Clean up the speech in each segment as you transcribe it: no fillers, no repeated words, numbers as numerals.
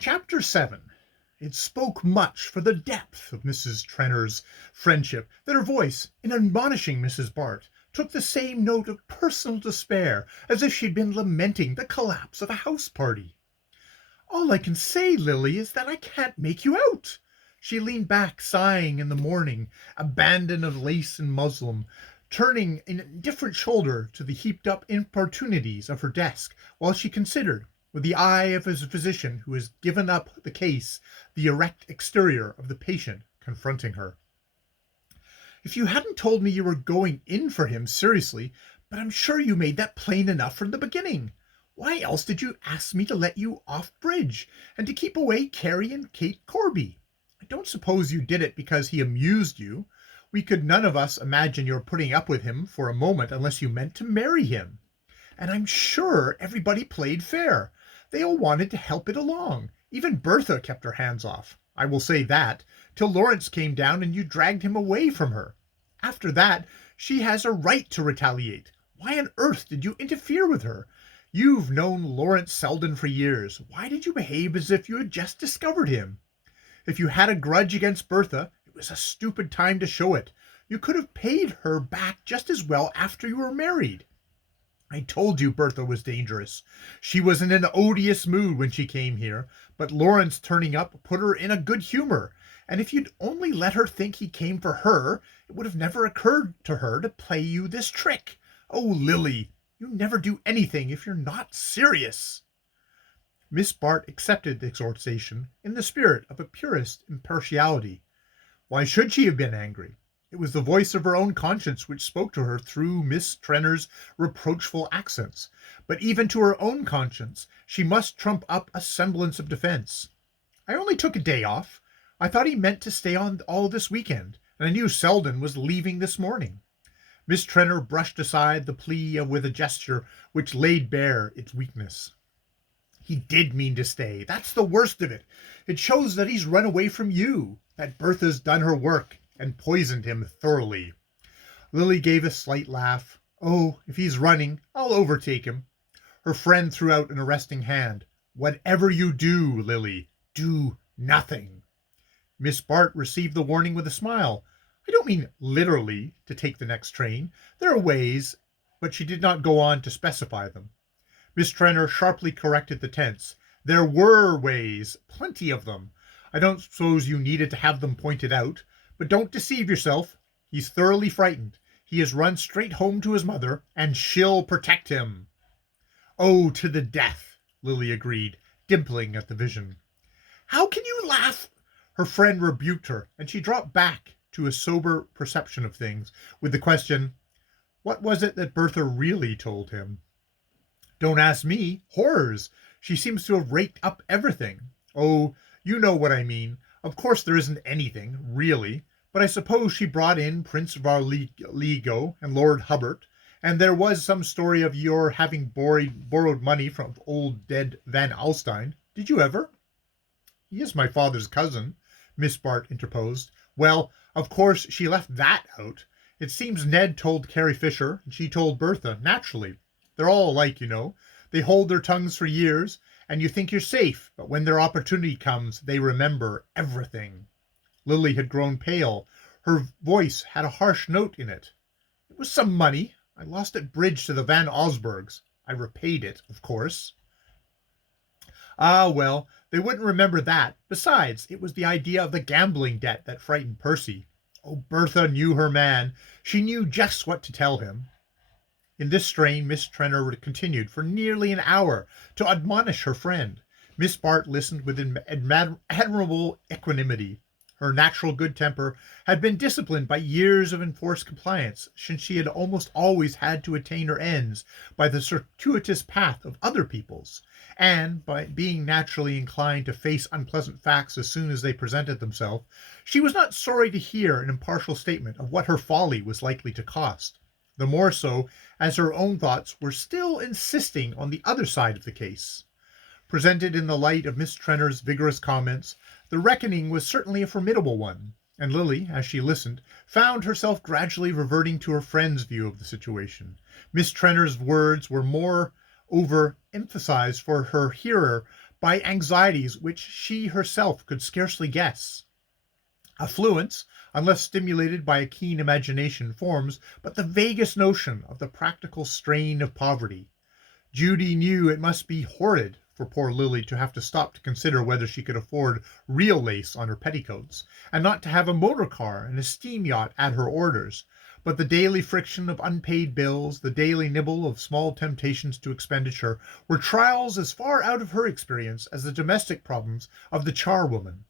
Chapter 7. It spoke much for the depth of Mrs. Trenner's friendship that her voice, in admonishing Mrs. Bart, took the same note of personal despair as if she'd been lamenting the collapse of a house party. "All I can say, Lily, is that I can't make you out." She leaned back, sighing in the morning abandon of lace and muslin, turning an indifferent shoulder to the heaped-up importunities of her desk, while she considered, with the eye of a physician who has given up the case, the erect exterior of the patient confronting her. "If you hadn't told me you were going in for him seriously, but I'm sure you made that plain enough from the beginning. Why else did you ask me to let you off bridge, and to keep away Carrie and Kate Corby? I don't suppose you did it because he amused you. We could none of us imagine your putting up with him for a moment unless you meant to marry him. And I'm sure everybody played fair. They all wanted to help it along. Even Bertha kept her hands off, I will say that, till Lawrence came down and you dragged him away from her. After that, she has a right to retaliate. Why on earth did you interfere with her? You've known Lawrence Selden for years. Why did you behave as if you had just discovered him? If you had a grudge against Bertha, it was a stupid time to show it. You could have paid her back just as well after you were married. I told you Bertha was dangerous. She was in an odious mood when she came here, but Lawrence turning up put her in a good humor, and if you'd only let her think he came for her, it would have never occurred to her to play you this trick. Oh, Lily, you never do anything if you're not serious." Miss Bart accepted the exhortation in the spirit of a purest impartiality. Why should she have been angry? It was the voice of her own conscience which spoke to her through Miss Trenner's reproachful accents. But even to her own conscience she must trump up a semblance of defense. "I only took a day off. I thought he meant to stay on all this weekend, and I knew Selden was leaving this morning." Miss Trenner brushed aside the plea with a gesture which laid bare its weakness. "He did mean to stay. That's the worst of it. It shows that he's run away from you, that Bertha's done her work and poisoned him thoroughly." Lily gave a slight laugh. "Oh, if he's running, I'll overtake him." Her friend threw out an arresting hand. "Whatever you do, Lily, do nothing." Miss Bart received the warning with a smile. "I don't mean literally to take the next train. There are ways," but she did not go on to specify them. Miss Trenner sharply corrected the tense. "There were ways, plenty of them. I don't suppose you needed to have them pointed out. But don't deceive yourself. He's thoroughly frightened. He has run straight home to his mother, and she'll protect him." "Oh, to the death," Lily agreed, dimpling at the vision. "How can you laugh?" Her friend rebuked her, and she dropped back to a sober perception of things, with the question, what was it that Bertha really told him? "Don't ask me. Horrors. She seems to have raked up everything. Oh, you know what I mean. Of course there isn't anything, really. But I suppose she brought in Prince Varligo and Lord Hubbard, and there was some story of your having borrowed money from old dead Van Alstyne. Did you ever?" "He is my father's cousin," Miss Bart interposed. "Well, of course she left that out. It seems Ned told Carrie Fisher, and she told Bertha, naturally. They're all alike, you know. They hold their tongues for years, and you think you're safe, but when their opportunity comes, they remember everything." Lily had grown pale. Her voice had a harsh note in it. "It was some money. I lost at bridge to the Van Osbergs. I repaid it, of course." "Ah, well, they wouldn't remember that. Besides, it was the idea of the gambling debt that frightened Percy. Oh, Bertha knew her man. She knew just what to tell him." In this strain Miss Trenner continued for nearly an hour to admonish her friend. Miss Bart listened with admirable equanimity. Her natural good temper had been disciplined by years of enforced compliance, since she had almost always had to attain her ends by the circuitous path of other people's, and, by being naturally inclined to face unpleasant facts as soon as they presented themselves, she was not sorry to hear an impartial statement of what her folly was likely to cost, the more so as her own thoughts were still insisting on the other side of the case. Presented in the light of Miss Trenner's vigorous comments, the reckoning was certainly a formidable one, and Lily, as she listened, found herself gradually reverting to her friend's view of the situation. Miss Trenner's words were more over-emphasized for her hearer by anxieties which she herself could scarcely guess. Affluence, unless stimulated by a keen imagination, forms but the vaguest notion of the practical strain of poverty. Judy knew it must be horrid for poor Lily to have to stop to consider whether she could afford real lace on her petticoats, and not to have a motor car and a steam yacht at her orders. But the daily friction of unpaid bills, the daily nibble of small temptations to expenditure, were trials as far out of her experience as the domestic problems of the charwoman.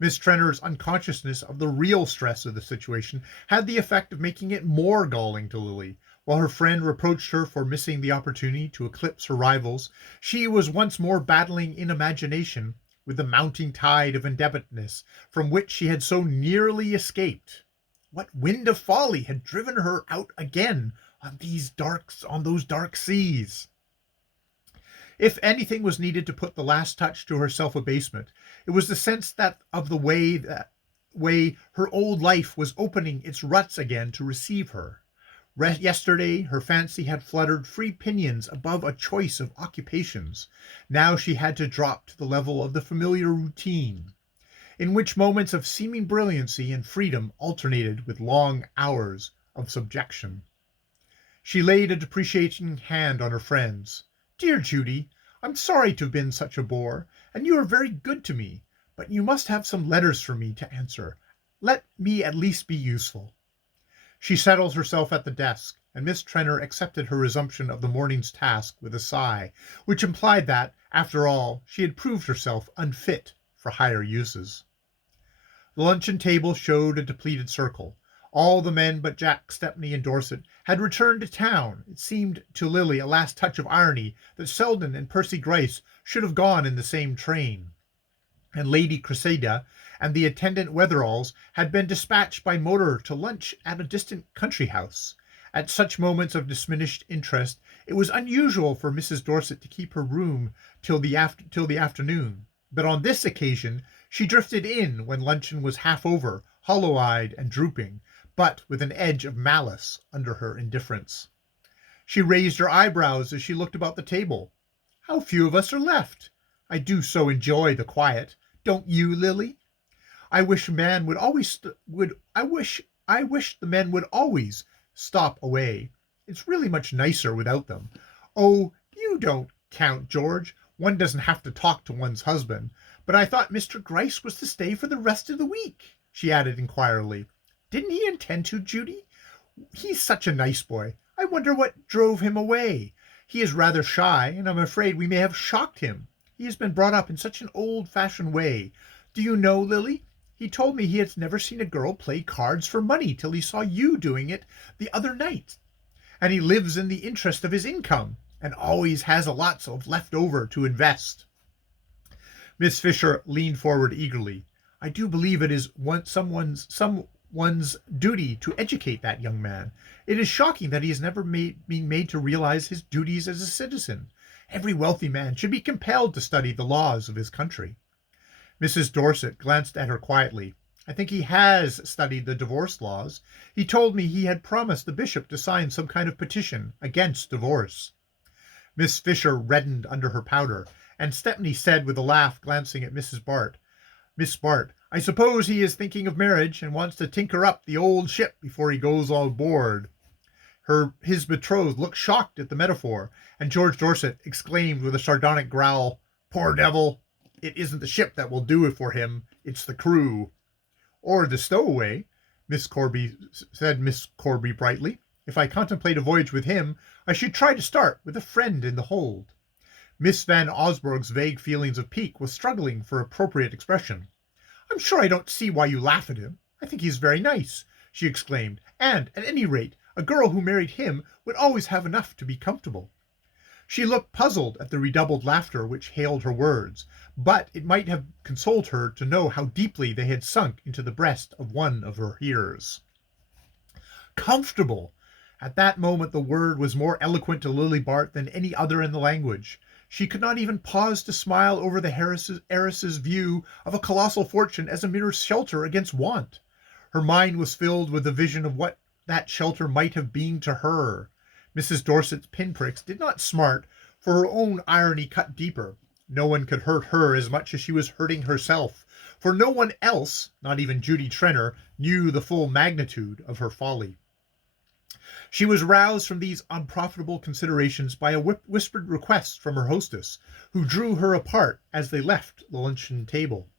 Miss Trenner's unconsciousness of the real stress of the situation had the effect of making it more galling to Lily. While her friend reproached her for missing the opportunity to eclipse her rivals, she was once more battling in imagination with the mounting tide of indebtedness from which she had so nearly escaped. What wind of folly had driven her out again on those dark seas? If anything was needed to put the last touch to her self-abasement, it was the sense that of the way her old life was opening its ruts again to receive her. Yesterday her fancy had fluttered free pinions above a choice of occupations. Now she had to drop to the level of the familiar routine, in which moments of seeming brilliancy and freedom alternated with long hours of subjection. She laid a deprecating hand on her friend's. "Dear Judy, I'm sorry to have been such a bore, and you are very good to me, but you must have some letters for me to answer. Let me at least be useful." She settled herself at the desk, and Miss Trenner accepted her resumption of the morning's task with a sigh, which implied that, after all, she had proved herself unfit for higher uses. The luncheon table showed a depleted circle. All the men but Jack, Stepney, and Dorset had returned to town. It seemed to Lily a last touch of irony that Selden and Percy Gryce should have gone in the same train, and Lady Cressida and the attendant Wetheralls had been dispatched by motor to lunch at a distant country house. At such moments of diminished interest, it was unusual for Mrs. Dorset to keep her room till the afternoon, but on this occasion she drifted in when luncheon was half over, hollow-eyed and drooping, but with an edge of malice under her indifference. She raised her eyebrows as she looked about the table. "How few of us are left! I do so enjoy the quiet. Don't you, Lily? I wish the men would always stop away. It's really much nicer without them. Oh, you don't count, George. One doesn't have to talk to one's husband. But I thought Mr. Gryce was to stay for the rest of the week," she added inquiringly. "Didn't he intend to, Judy? He's such a nice boy. I wonder what drove him away. He is rather shy, and I'm afraid we may have shocked him. He has been brought up in such an old-fashioned way. Do you know, Lily, he told me he had never seen a girl play cards for money till he saw you doing it the other night. And he lives in the interest of his income, and always has a lot of left over to invest." Miss Fisher leaned forward eagerly. "I do believe it is someone's duty to educate that young man. It is shocking that he has never been made to realize his duties as a citizen. Every wealthy man should be compelled to study the laws of his country." Mrs. Dorset glanced at her quietly. "I think he has studied the divorce laws. He told me he had promised the bishop to sign some kind of petition against divorce." Miss Fisher reddened under her powder, and Stepney said with a laugh, glancing at Miss Bart, "I suppose he is thinking of marriage, and wants to tinker up the old ship before he goes on board." His betrothed looked shocked at the metaphor, and George Dorset exclaimed with a sardonic growl, "Poor devil! It isn't the ship that will do it for him, it's the crew." "Or the stowaway," said Miss Corby brightly. "If I contemplate a voyage with him, I should try to start with a friend in the hold." Miss Van Osburgh's vague feelings of pique was struggling for appropriate expression. "I'm sure I don't see why you laugh at him. I think he's very nice," she exclaimed, "and, at any rate, a girl who married him would always have enough to be comfortable." She looked puzzled at the redoubled laughter which hailed her words, but it might have consoled her to know how deeply they had sunk into the breast of one of her hearers. Comfortable! At that moment the word was more eloquent to Lily Bart than any other in the language. She could not even pause to smile over the heiress's view of a colossal fortune as a mere shelter against want. Her mind was filled with the vision of what that shelter might have been to her. Mrs. Dorset's pinpricks did not smart, for her own irony cut deeper. No one could hurt her as much as she was hurting herself, for no one else, not even Judy Trenor, knew the full magnitude of her folly. She was roused from these unprofitable considerations by a whispered request from her hostess, who drew her apart as they left the luncheon table.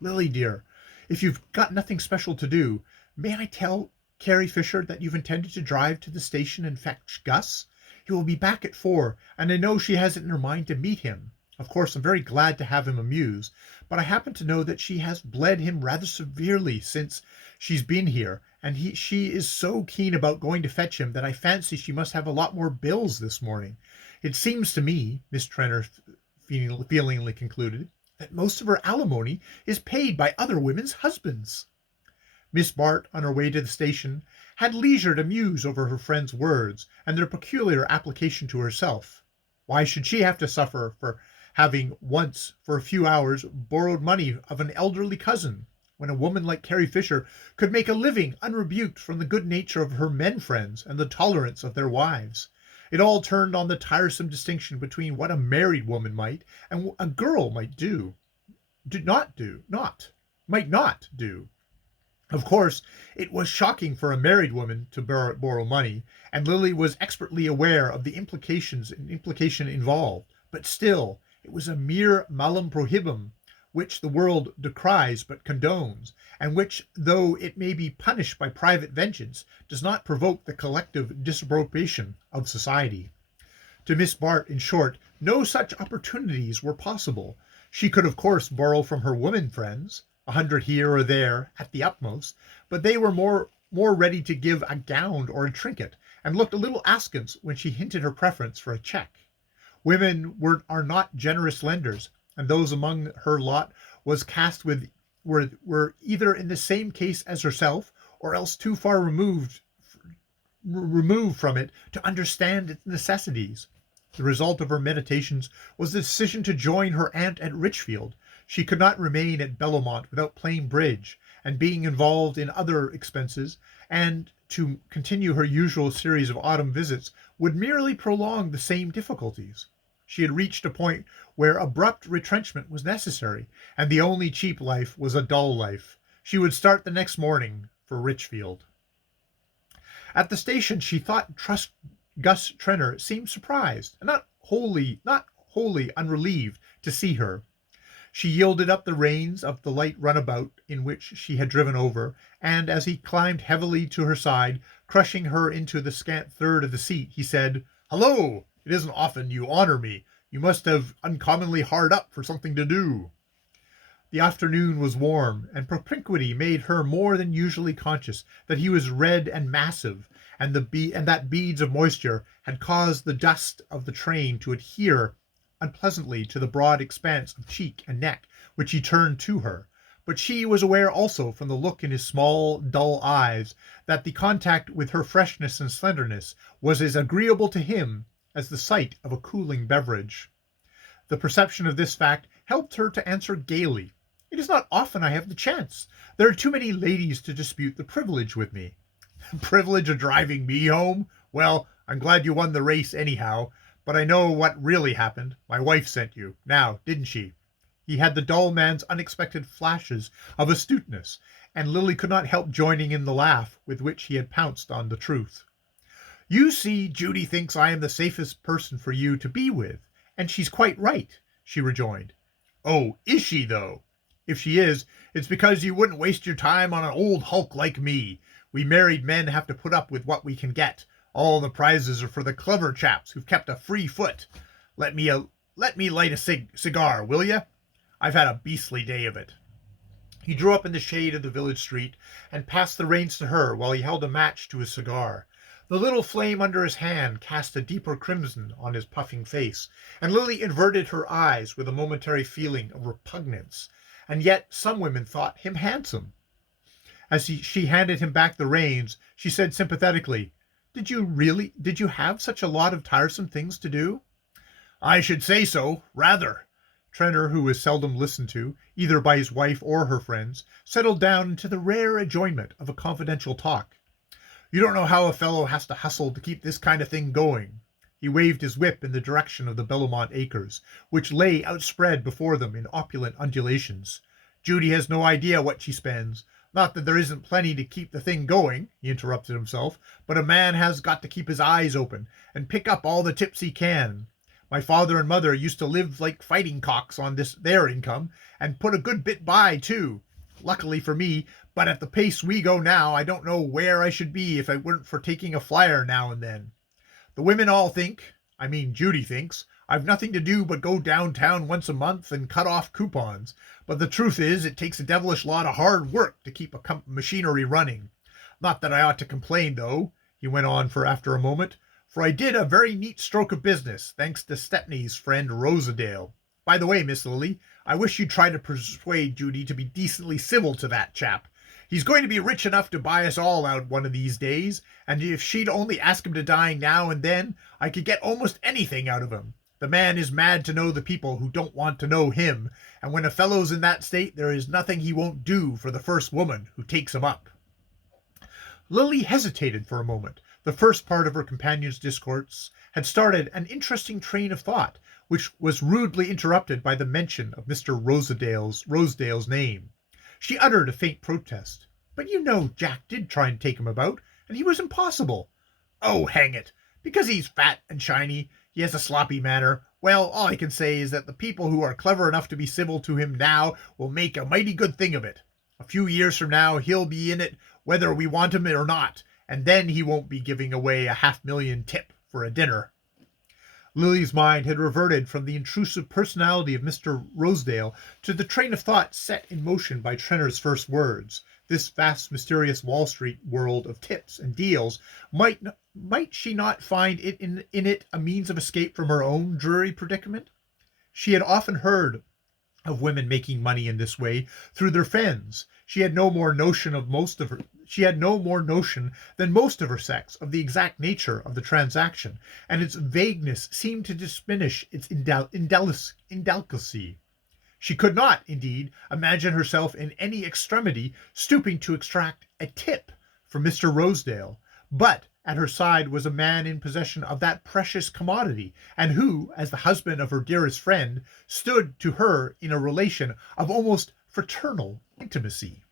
"Lily, dear, if you've got nothing special to do, may I tell Carrie Fisher that you've intended to drive to the station and fetch Gus? He will be back at 4, and I know she has it in her mind to meet him. Of course, I'm very glad to have him amused, but I happen to know that she has bled him rather severely since she's been here, and she is so keen about going to fetch him that I fancy she must have a lot more bills this morning. It seems to me," Miss Trenor feelingly concluded, "that most of her alimony is paid by other women's husbands." Miss Bart, on her way to the station, had leisure to muse over her friend's words and their peculiar application to herself. Why should she have to suffer for having once, for a few hours, borrowed money of an elderly cousin, when a woman like Carrie Fisher could make a living unrebuked from the good nature of her men friends and the tolerance of their wives? It all turned on the tiresome distinction between what a married woman might and a girl might might not do. Of course, it was shocking for a married woman to borrow money, and Lily was expertly aware of the implication involved, but still, it was a mere malum prohibum, which the world decries but condones, and which, though it may be punished by private vengeance, does not provoke the collective disapprobation of society. To Miss Bart, in short, no such opportunities were possible. She could of course borrow from her women friends, 100 here or there at the utmost, but they were more ready to give a gown or a trinket, and looked a little askance when she hinted her preference for a cheque. Women are not generous lenders, and those among her lot was cast with were either in the same case as herself, or else too far removed from it to understand its necessities. The result of her meditations was the decision to join her aunt at Richfield. She could not remain at Bellomont without playing bridge and being involved in other expenses, and to continue her usual series of autumn visits would merely prolong the same difficulties. She had reached a point where abrupt retrenchment was necessary, and the only cheap life was a dull life. She would start the next morning for Richfield. At the station she thought Gus Trenor seemed surprised, and not wholly unrelieved to see her. She yielded up the reins of the light runabout in which she had driven over, and as he climbed heavily to her side, crushing her into the scant third of the seat, he said, "Hello! It isn't often you honor me. You must have uncommonly hard up for something to do." The afternoon was warm, and propinquity made her more than usually conscious that he was red and massive, and that beads of moisture had caused the dust of the train to adhere unpleasantly to the broad expanse of cheek and neck which he turned to her. But she was aware also, from the look in his small, dull eyes, that the contact with her freshness and slenderness was as agreeable to him as the sight of a cooling beverage. The perception of this fact helped her to answer gaily, "It is not often I have the chance. There are too many ladies to dispute the privilege with me." "The privilege of driving me home? Well, I'm glad you won the race anyhow. But I know what really happened. My wife sent you. Now, didn't she?" He had the dull man's unexpected flashes of astuteness, and Lily could not help joining in the laugh with which he had pounced on the truth. "You see, Judy thinks I am the safest person for you to be with, and she's quite right," she rejoined. "Oh, is she, though? If she is, it's because you wouldn't waste your time on an old hulk like me. We married men have to put up with what we can get. All the prizes are for the clever chaps who've kept a free foot. Let me light a cigar, will you? I've had a beastly day of it." He drew up in the shade of the village street and passed the reins to her while he held a match to his cigar. The little flame under his hand cast a deeper crimson on his puffing face, and Lily averted her eyes with a momentary feeling of repugnance. And yet some women thought him handsome. As she handed him back the reins, she said sympathetically, Did you have such a lot of tiresome things to do?" "I should say so, rather." Trenor, who was seldom listened to, either by his wife or her friends, settled down into the rare enjoyment of a confidential talk. "You don't know how a fellow has to hustle to keep this kind of thing going. He waved his whip in the direction of the Bellomont acres, which lay outspread before them in opulent undulations. "Judy has no idea what she spends. Not that there isn't plenty to keep the thing going," he interrupted himself, "but a man has got to keep his eyes open, and pick up all the tips he can. My father and mother used to live like fighting cocks on their income, and put a good bit by, too. Luckily for me, but at the pace we go now, I don't know where I should be if it weren't for taking a flyer now and then. The women all think, I mean Judy thinks, I've nothing to do but go downtown once a month and cut off coupons, but the truth is it takes a devilish lot of hard work to keep a machinery running. Not that I ought to complain, though," he went on after a moment, "for I did a very neat stroke of business, thanks to Stepney's friend Rosedale. By the way, Miss Lily, I wish you'd try to persuade Judy to be decently civil to that chap. He's going to be rich enough to buy us all out one of these days, and if she'd only ask him to dine now and then, I could get almost anything out of him. The man is mad to know the people who don't want to know him, and when a fellow's in that state, there is nothing he won't do for the first woman who takes him up." Lily hesitated for a moment. The first part of her companion's discourse had started an interesting train of thought, which was rudely interrupted by the mention of Mr. Rosedale's name. She uttered a faint protest. "But you know Jack did try and take him about, and he was impossible." "Oh, hang it! Because he's fat and shiny, he has a sloppy manner. Well, all I can say is that the people who are clever enough to be civil to him now will make a mighty good thing of it. A few years from now he'll be in it whether we want him or not, and then he won't be giving away a $500,000 tip for a dinner." Lily's mind had reverted from the intrusive personality of Mr. Rosedale to the train of thought set in motion by Trenner's first words. This vast, mysterious Wall Street world of tips and deals, might she not find it in it a means of escape from her own dreary predicament? She had often heard of women making money in this way through their friends. She had no more notion than most of her sex of the exact nature of the transaction, and its vagueness seemed to diminish its indelicacy. She could not, indeed, imagine herself in any extremity stooping to extract a tip from Mr. Rosedale, but at her side was a man in possession of that precious commodity, and who, as the husband of her dearest friend, stood to her in a relation of almost fraternal intimacy.